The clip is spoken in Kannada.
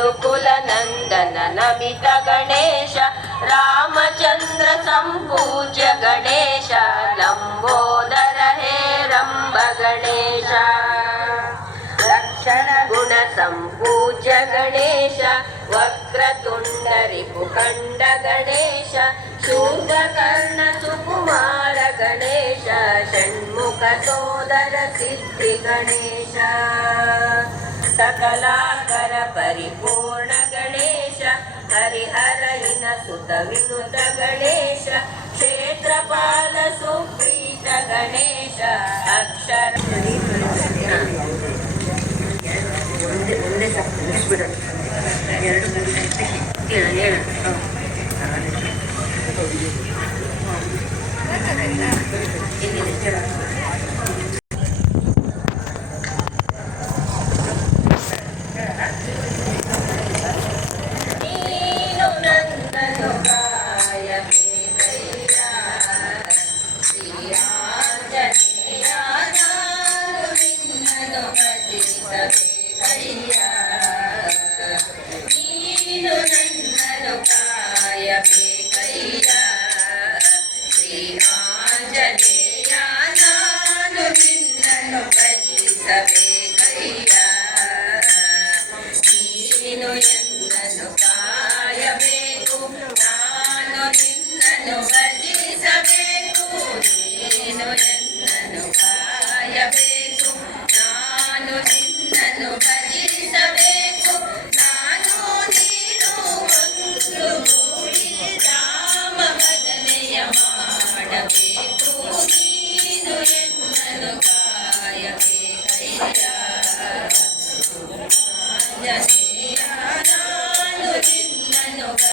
ಯದುಕುಲ ನಂದನ ನಮಿತ ಗಣೇಶ ರಾಮಚಂದ್ರ ಸಂಪೂಜ್ಯ ಗಣೇಶ ಲಂಬೋದರ ಹೇ ರಂಬ ಗಣೇಶ ಲಕ್ಷಣ ಗುಣ ಸಂಪೂಜ್ಯ ಗಣೇಶ ವಕ್ರತುಂಡ ರಿಪುಖಂಡ ಗಣೇಶ ಶೂದ್ರಕರ್ಣ ಸುಕುಮಾರ ಗಣೇಶ ಷಣ್ಮುಖ ಸೋದರ ಸಿದ್ಧಿ ಗಣೇಶ सकलाकर परिपूर्ण गणेश हरिहर इन सुत विनुत गणेश क्षेत्रपाल सुप्रीत गणेश अक्षर Yes.